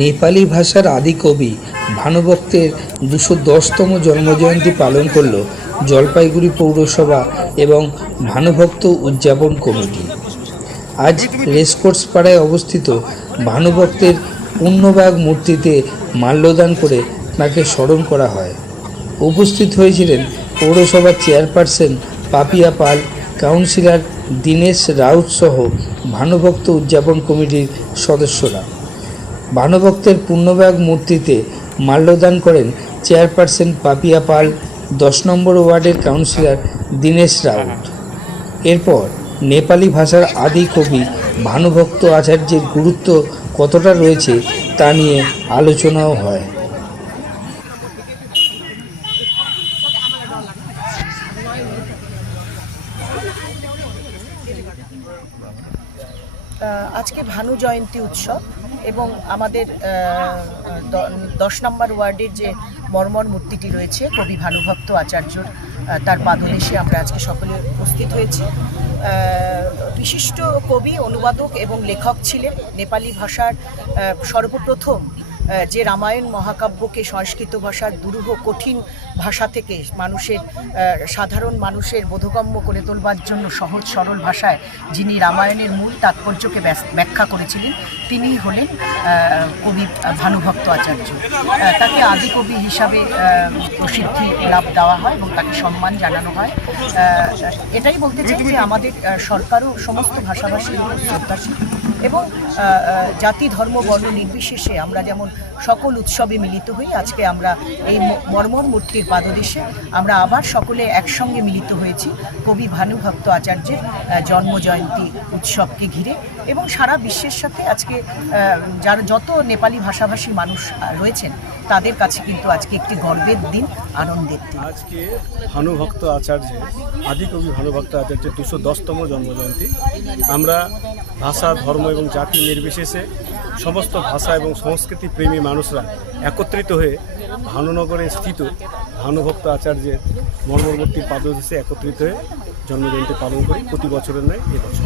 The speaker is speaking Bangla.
নেপালি ভাষার আদি কবি ভানুভক্তের ২১০তম জন্মজয়ন্তী পালন করল জলপাইগুড়ি পৌরসভা এবং ভানুভক্ত উদযাপন কমিটি। আজ রেসকোর্স পাড়ায় অবস্থিত ভানুভক্তের পূর্ণবাগ মূর্তিতে মাল্যদান করে তাকে স্মরণ করা হয়। উপস্থিত হয়েছিলেন পৌরসভার চেয়ারপারসন পাপিয়া পাল, কাউন্সিলর দীনেশ রাউত সহ ভানুভক্ত উদযাপন কমিটির সদস্যরা। ভানুভক্তের পূর্ণবাগ মূর্তিতে মাল্যদান করেন চেয়ারপারসন পাপিয়া পাল, ১০ নম্বর ওয়ার্ডের কাউন্সিলর দীনেশ রাউত। এরপর নেপালি ভাষার আদি কবি ভানুভক্ত আচার্যের গুরুত্ব কতটা রয়েছে তা নিয়ে আলোচনাও হয়। আজকে ভানু জয়ন্তী উৎসব এবং আমাদের ১০ নম্বর ওয়ার্ডের যে মর্মর মূর্তিটি রয়েছে কবি ভানুভক্ত আচার্যর, তার পাদদেশে আমরা আজকে সকলে উপস্থিত হয়েছি। বিশিষ্ট কবি, অনুবাদক এবং লেখক ছিলেন। নেপালি ভাষার সর্বপ্রথম যে রামায়ণ মহাকাব্যকে সংস্কৃত ভাষার দুরূহ কঠিন ভাষা থেকে সাধারণ মানুষের বোধগম্য করে তোলবার জন্য সহজ সরল ভাষায় যিনি রামায়ণের মূল তাৎপর্যকে ব্যাখ্যা করেছিলেন, তিনিই হলেন কবি ভানুভক্ত আচার্য। তাকে আদিকবি হিসাবে প্রসিদ্ধি লাভ দেওয়া হয় এবং তাকে সম্মান জানানো হয়। এটাই বলতে চাই যে আমাদের সরকারও সমস্ত ভাষাভাষীর উপর শ্রদ্ধাশীল এবং জাতি ধর্ম বর্ণ নির্বিশেষে আমরা যেমন সকল উৎসবে মিলিত হই, আজকে আমরা এই মর্মর মূর্তির পাদদেশে আমরা আবার সকলে একসঙ্গে মিলিত হয়েছি কবি ভানুভক্ত আচার্যের জন্মজয়ন্তী উৎসবকে ঘিরে। এবং সারা বিশ্বের সাথে আজকে যারা যত নেপালি ভাষাভাষী মানুষ রয়েছেন তাদের কাছে কিন্তু আজকে একটি গর্বের দিন, আনন্দের দিন। আজকে ভানুভক্ত আচার্যের, আদিকবি ভানুভক্ত আচার্যের ২১০তম জন্মজয়ন্তী। আমরা ভাষা, ধর্ম এবং জাতি নির্বিশেষে সমস্ত ভাষা এবং সংস্কৃতি প্রেমী মানুষরা একত্রিত হয়ে ভানুনগরে স্থিত ভানুভক্ত আচার্যের মর্মমূর্তির পাদদেশে একত্রিত হয়ে জন্মজয়ন্তী পালন করি প্রতি বছরের ন্যায় এবছর।